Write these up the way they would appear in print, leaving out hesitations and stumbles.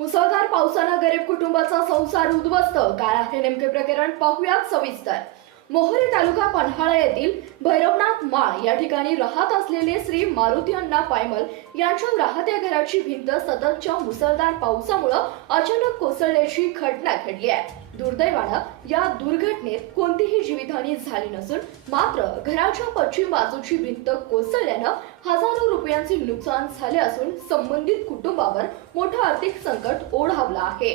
मुसळधार पावसानं गरीब कुटुंबाचा संसार उद्ध्वस्त. काय आहे नेमके प्रकरण पाहूयात सविस्तर. मोहोरी तालुका पन्हाळा येथील भैरवनाथ माळ या ठिकाणी राहत असलेले श्री मारुती अण्णा पायमल यांच्या राहत्या घराची भिंत सततच्या मुसळधार पावसामुळे अचानक कोसळल्याची घटना घडली आहे. दुर्दैवानं या दुर्घटनेत कोणतीही जीवितहानी झाली नसून मात्र घराच्या पश्चिम बाजूची भिंत कोसळल्यानं हजारो रुपयांचे नुकसान झाले असून संबंधित कुटुंबावर मोठं आर्थिक संकट ओढावलं आहे.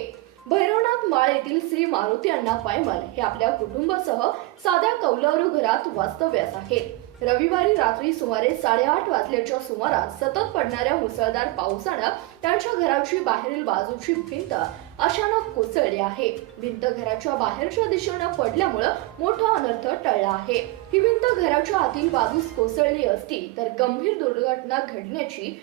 भैरवनाथ माळ येथील श्री मारुती अण्णा पायमल हे आपल्या कुटुंबासह साध्या कौलारू घरात वास्तव्यास आहेत. रविवारी रात्री सुमारे 8:30 वाजल्याच्या सुमारास सतत पडणाऱ्या मुसळधार पावसानं त्यांच्या घराची बाहेरील बाजूची भिंत अचानक कोसळली आहे. भिंत घराच्या बाहेरच्या दिशेनं पडल्यामुळे मोठा अनर्थ टळला आहे. ही भिंत घराच्या आतील बाजूस कोसळली असती तर गंभीर दुर्घटना घडण्याची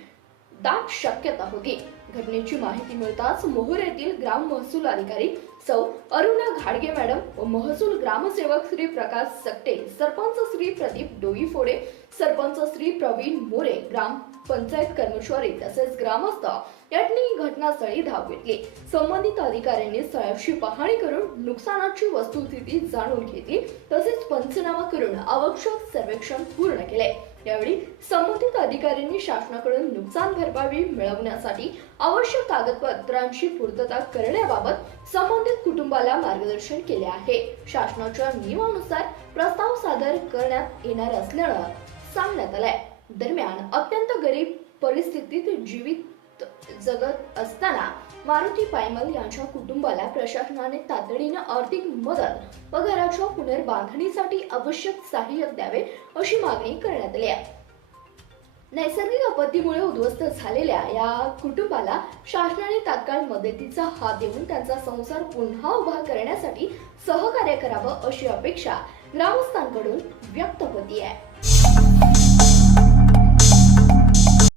दाट शक्यता होती. घटनेची माहिती मिळताच मोहोर येथील ग्राम महसूल अधिकारी सौ अरुणा घाडगे मॅडम व महसूल ग्रामसेवक श्री प्रकाश सकटे, सरपंच श्री प्रदीप डोईफोडे, सरपंच श्री प्रवीण मोरे, ग्राम पंचायत कर्मचारी तसेच ग्रामस्थ यांनी घटनास्थळी धाव घेतली. संबंधित अधिकाऱ्यांनी स्थळाची पाहणी करून नुकसानाची वस्तुस्थिती जाणून घेतली तसेच पंचनामा करून आवश्यक सर्वेक्षण पूर्ण केले. यावेळी संबंधित अधिकाऱ्यांनी शासनाकडून नुकसान भरपाई मिळवण्यासाठी आवश्यक कागदपत्रांची पूर्तता करण्याबाबत संबंधित कुटुंबाला मार्गदर्शन केले आहे. शासनाच्या नियमानुसार प्रस्ताव सादर करण्यात येणार असल्यानं सांगण्यात आलंय. दरम्यान अत्यंत गरीब परिस्थितीत जीवित जगत असताना मारुती पायमल यांच्या कुटुंबाला प्रशासनाने तातडीने आर्थिक मदत व घराच्या पुनर्बांधणीसाठी आवश्यक सहाय्य द्यावे अशी मागणी करण्यात आली आहे. नैसर्गिक आपत्तीमुळे उद्ध्वस्त झालेल्या या कुटुंबाला शासनाने तात्काळ मदतीचा हात देऊन त्यांचा संसार पुन्हा उभा करण्यासाठी सहकार्य करावं अशी अपेक्षा ग्रामस्थांकडून व्यक्त होती आहे.